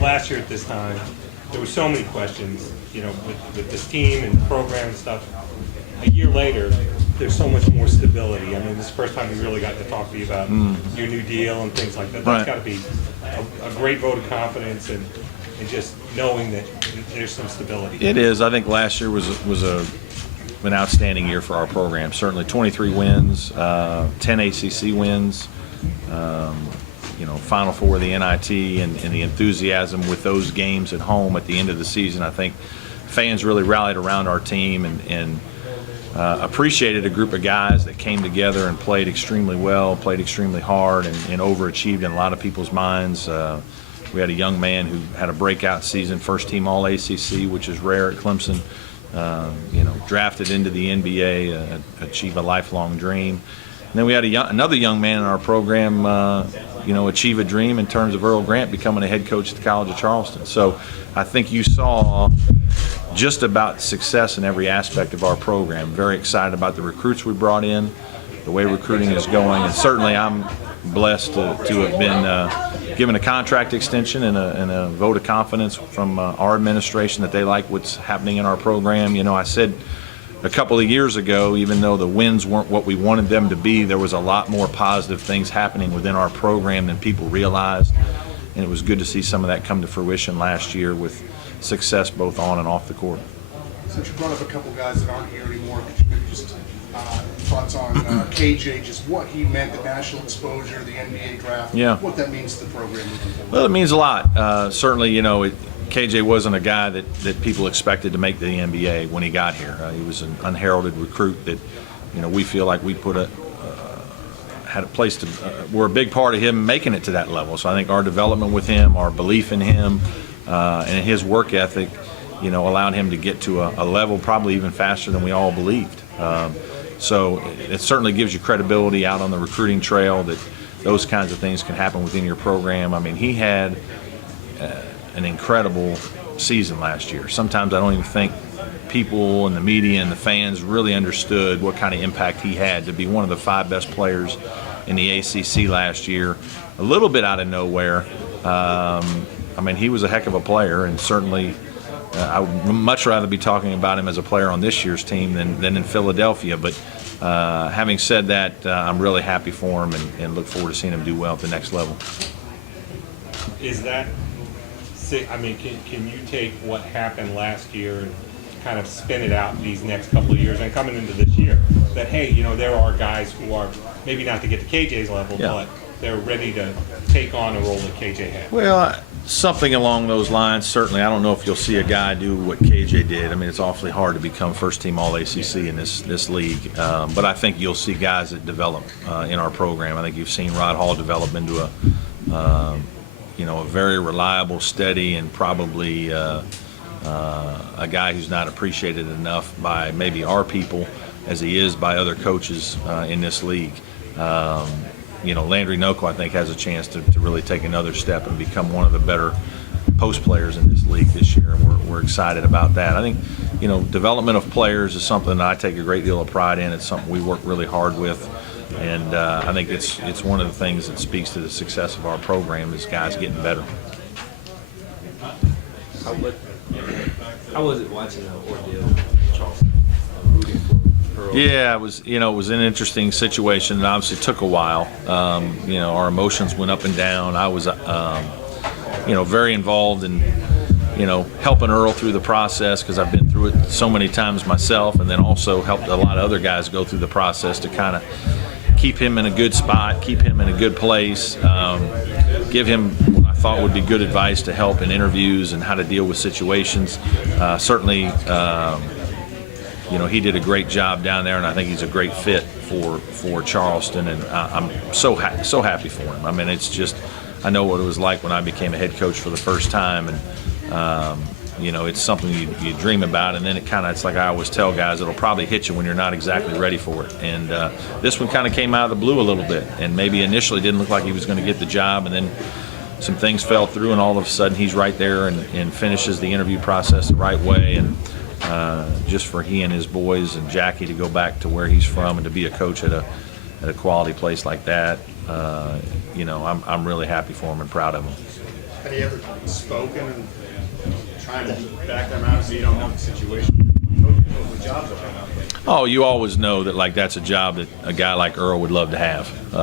last year at this time, there were so many questions, with this team and program and stuff. A year later, there's so much more stability. I mean, this is the first time we really got to talk to you about your new deal and things like that. That's got to be a great vote of confidence and just knowing that there's some stability. It is. I think last year was an outstanding year for our program. Certainly 23 wins, 10 ACC wins, Final Four of the NIT, and the enthusiasm with those games at home at the end of the season. I think fans really rallied around our team and appreciated a group of guys that came together and played extremely well, played extremely hard, and overachieved in a lot of people's minds. We had a young man who had a breakout season, first team All-ACC, which is rare at Clemson. Drafted into the NBA, achieve a lifelong dream. And then we had another young man in our program, achieve a dream in terms of Earl Grant becoming a head coach at the College of Charleston. So I think you saw just about success in every aspect of our program. Very excited about the recruits we brought in, the way recruiting is going, and certainly I'm blessed to have been given a contract extension and a vote of confidence from our administration that they like what's happening in our program. I said a couple of years ago, even though the wins weren't what we wanted them to be, there was a lot more positive things happening within our program than people realized, and it was good to see some of that come to fruition last year with success both on and off the court. Since you brought up a couple guys that aren't here anymore, could you maybe just thoughts on KJ, just what he meant, the national exposure, the NBA draft, what that means to the program moving forward? Well, it means a lot. Certainly, KJ wasn't a guy that people expected to make the NBA when he got here. He was an unheralded recruit that, we feel like we had a place to, we're a big part of him making it to that level. So I think our development with him, our belief in him, and his work ethic, allowed him to get to a level probably even faster than we all believed. So it certainly gives you credibility out on the recruiting trail that those kinds of things can happen within your program. I mean, he had an incredible season last year. Sometimes I don't even think people and the media and the fans really understood what kind of impact he had to be one of the 5 best players in the ACC last year, a little bit out of nowhere. He was a heck of a player, and certainly I would much rather be talking about him as a player on this year's team than in Philadelphia. But having said that, I'm really happy for him and look forward to seeing him do well at the next level. Is that, can you take what happened last year and kind of spin it out in these next couple of years and coming into this year? That, hey, there are guys who are maybe not to get to KJ's level, but they're ready to take on a role that KJ had. Well, something along those lines, certainly. I don't know if you'll see a guy do what KJ did. It's awfully hard to become first-team All-ACC in this league. But I think you'll see guys that develop in our program. I think you've seen Rod Hall develop into a very reliable, steady, and probably a guy who's not appreciated enough by maybe our people as he is by other coaches in this league. Landry Noko, I think, has a chance to really take another step and become one of the better post players in this league this year, and we're excited about that. I think, development of players is something that I take a great deal of pride in. It's something we work really hard with, and I think it's one of the things that speaks to the success of our program is guys getting better. How was it watching the ordeal in Charleston? Yeah, it was an interesting situation. It obviously took a while. Our emotions went up and down. I was, very involved in, helping Earl through the process because I've been through it so many times myself, and then also helped a lot of other guys go through the process to kind of keep him in a good spot, keep him in a good place, give him what I thought would be good advice to help in interviews and how to deal with situations. Certainly, he did a great job down there, and I think he's a great fit for Charleston, and I'm so happy for him. It's just, I know what it was like when I became a head coach for the first time, and it's something you dream about, and then it's like I always tell guys, it'll probably hit you when you're not exactly ready for it. And this one kind of came out of the blue a little bit, and maybe initially didn't look like he was going to get the job, and then some things fell through, and all of a sudden he's right there and finishes the interview process the right way. And just for he and his boys and Jackie to go back to where he's from and to be a coach at a quality place like that, I'm really happy for him and proud of him. Have you ever spoken and trying to back them out so you don't know the situation? What jobs are coming up? Oh, you always know that like that's a job that a guy like Earl would love to have.